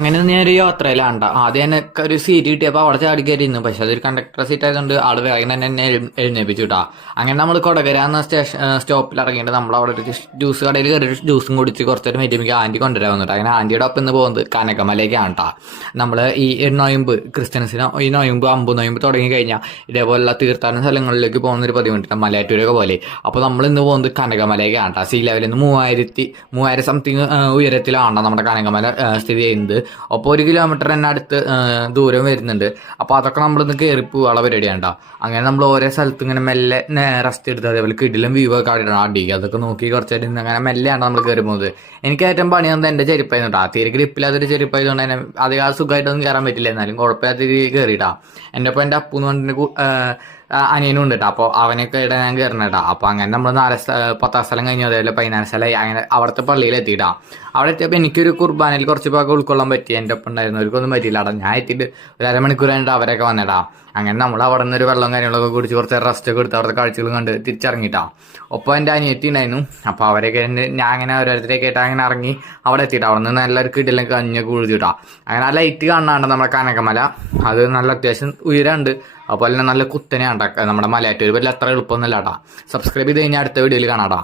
അങ്ങനെ ഞാൻ ഒരു യാത്രയിലാണ്ട ആദ്യം തന്നെ ഒരു സീറ്റ് കിട്ടിയപ്പോൾ അവിടെ ചാടി കയറിയിരുന്നു. പക്ഷെ അതൊരു കണ്ടക്ടർ സീറ്റ് ആയതുകൊണ്ട് ആള് വേഗം തന്നെ എന്നെ എഴുന്നേപ്പിച്ചു കിട്ടാ. അങ്ങനെ നമ്മൾ കൊടകര എന്ന സ്റ്റോപ്പിൽ ഇറങ്ങിയിട്ട് നമ്മൾ അവിടെ ഒരു ജ്യൂസ് കടയിൽ കയറി ജ്യൂസും കുടിച്ച് കുറച്ചേരം വെയിറ്റ് ആൻറ്റി കൊണ്ടുവരാൻ വന്നിട്ട് അങ്ങനെ ആൻറ്റിയുടെ ഒപ്പം ഇന്ന് പോകുന്നത് കനകമലയ്ക്കാണ് കേട്ടോ. നമ്മൾ ഈ നൊയമ്പ് ക്രിസ്ത്യൻസിന് ഈ നൊയമ്പ് നൊയമ്പ് തുടങ്ങി കഴിഞ്ഞാൽ ഇതേപോലുള്ള തീർത്ഥാടന സ്ഥലങ്ങളിലേക്ക് പോകുന്ന ഒരു പതിവുണ്ട്, മലയാറ്റൂരൊക്കെ പോലെ. അപ്പോൾ നമ്മൾ ഇന്ന് പോകുന്നത് കനകമലയ്ക്കാണ് കേട്ടോ. സീ ലെവലിൽ നിന്ന് 3000 സംതിങ് ഉയരത്തിലാണ് നമ്മുടെ കനകമല സ്ഥിതി ചെയ്യുന്നത്. അപ്പോൾ 1 കിലോമീറ്റർ തന്നെ അടുത്ത് ദൂരം വരുന്നുണ്ട്. അപ്പോൾ അതൊക്കെ നമ്മളിന്ന് കയറി പോകാനുള്ള പരിപാടിയാണ്. അങ്ങനെ നമ്മൾ ഓരോ സ്ഥലത്ത് ഇങ്ങനെ മെല്ലെ റെസ്റ്റ് എടുത്ത് അതേപോലെ കിടിലും വ്യൂ ഒക്കെ കാട്ടിയിട്ടാണ് അടിക്കുക. അതൊക്കെ നോക്കി കുറച്ചായിട്ട് അങ്ങനെ മെല്ലെയാണ് നമ്മൾ കയറി പോകുന്നത്. എനിക്ക് ഏറ്റവും പണി വന്നത് എൻ്റെ ചെരുപ്പായിരുന്നു കേട്ടോ. തീരെ ഗ്രിപ്പില്ലാത്തൊരു ചെരുപ്പായതുകൊണ്ട് തന്നെ അധികം സുഖമായിട്ടൊന്നും കയറാൻ പറ്റില്ല, എന്നാലും കുഴപ്പമില്ലാത്ത രീതിയിൽ കയറിയിട്ടാ. എൻ്റെ ഒപ്പം എൻ്റെ അപ്പൂന്ന് പറഞ്ഞിട്ട് അനിയനും ഉണ്ട് കേട്ടോ. അപ്പോൾ അവനൊക്കെ ഇവിടെ ഞാൻ കയറണം കേട്ടോ. അപ്പോൾ അങ്ങനെ നമ്മൾ 10 സ്ഥലം കഴിഞ്ഞു, അതേപോലെ 14 സ്ഥലമായി. അങ്ങനെ അവിടുത്തെ പള്ളിയിൽ എത്തിയിട്ടാ. അവിടെ എത്തിയപ്പോൾ എനിക്കൊരു കുർബാനയിൽ കുറച്ച് ഭാഗം ഉൾക്കൊള്ളാൻ പറ്റി. എൻ്റെ ഒപ്പം ഉണ്ടായിരുന്നവർക്കൊന്നും പറ്റിയില്ല കേട്ടോ. ഞാൻ എത്തിയിട്ട് ഒരു അരമണിക്കൂർ കഴിഞ്ഞിട്ട് അവരൊക്കെ വന്നിട്ടാ. അങ്ങനെ നമ്മൾ അവിടെ നിന്ന് ഒരു വെള്ളം കാര്യങ്ങളൊക്കെ കുടിച്ച് കുറച്ച് റെസ്റ്റ് ഒക്കെ എടുത്ത് അവിടുത്തെ കാഴ്ചകളും കണ്ട് തിരിച്ചിറങ്ങിയിട്ടാ. ഒപ്പം എൻ്റെ അനിയത്തി ഉണ്ടായിരുന്നു. അപ്പോൾ അവരൊക്കെ ഞാൻ അങ്ങനെ ഓരോരുത്തരൊക്കെ ആയിട്ട് അങ്ങനെ ഇറങ്ങി അവിടെ എത്തിയിട്ടാ. അവിടെ നിന്ന് നല്ലൊരു ഇടയിലൊക്കെ കഞ്ഞൊക്കെ കുഴിച്ചിട്ടാ. അങ്ങനെ ആ ലൈറ്റ് കാണാണ്ട് നമ്മുടെ കനകമല, അത് നല്ല അത്യാവശ്യം ഉയരമുണ്ട്. അപ്പോൾ തന്നെ നല്ല കുത്തനെയാണ് നമ്മുടെ മലയാറ്റൂർ. വലിയ അത്ര എളുപ്പമൊന്നുമില്ല കേട്ടോ. സബ്സ്ക്രൈബ് ചെയ്ത് കഴിഞ്ഞാൽ അടുത്ത വീഡിയോയിൽ കാണാം.